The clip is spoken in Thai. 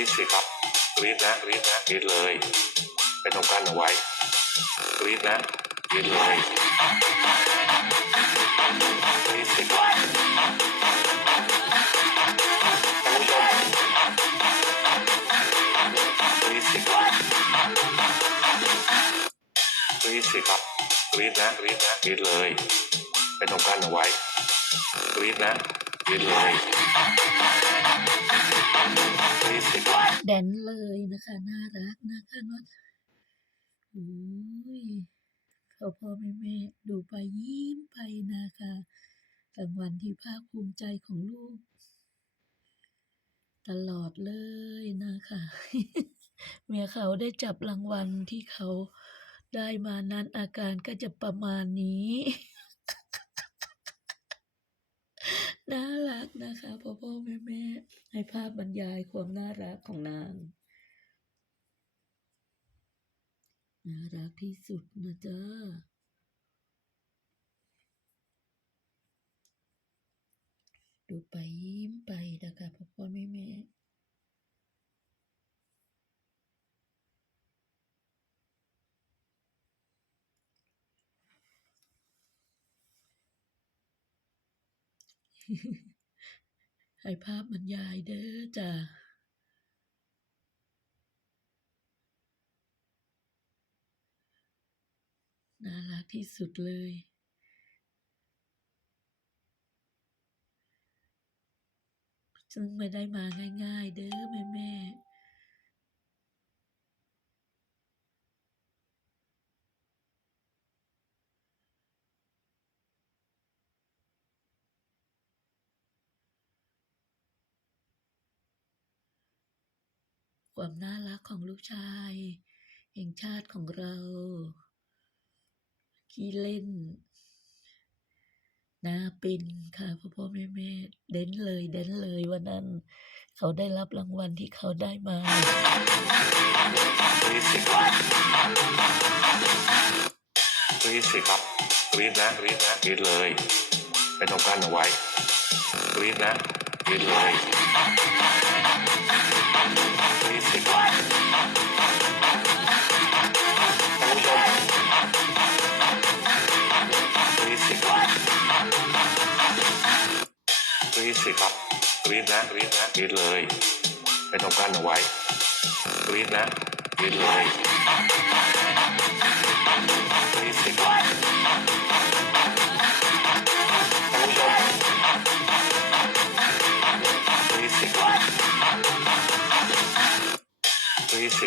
ีดสิครับกรีดนะกรีดนะกรีดเลยไม่ต้องกันเอาไว้กรีดนะกรีดเลยกรีดสิครับท่านผู้ชมกรีดสิครับกรีดสิครับกรีดนะกรีดนะกรีดเลยไม่ต้องกันเอาไว้กรีดนะกรีดเลย แดนเลยนะคะ น่ารักนะคะนาะอุ้ยเขาพ่อแม่แม่ดูไปยิ้มไปนะคะรางวัลที่ภาคภูมิใจของลูก ตลอดเลยนะคะเมียเขาได้จับรางวัลที่เขาได้มานั้นอาการก็จะประมาณนี้ น่ารักนะคะพ่อพ่อแม่แม่ให้ภาพบรรยายความน่ารักของนาง น่ารักที่สุดนะจ๊ะดูไปยิ้มไปนะคะพ่อพ่อแม่แม่ ให้ภาพบรรยายเด้อจ้ะน่ารักที่สุดเลย ซึ่งไม่ได้มาง่าย ๆ เด้อแม่แม่ ความน่ารักของลูกชาย แห่งชาติของเราขี้เล่นน่าเป็นค่ะพ่อพ่อแม่แม่เด่นเลยเด่นเลยวันนั้น เขาได้รับรางวัลที่เขาได้มารีดสิครับรีสิครับรีดนะรีดนะรีดเลยไม่ต้องกั้นเอาไว้รีดนะรีดเลย รีดสิครับกรีดนะกรีดนะกรีดเลยไม่ต้องกั้นเอาไว้กรีดนะกรีดเลยกรีดสิครับท่านผู้ชมกรีดสิครับกรีดสิ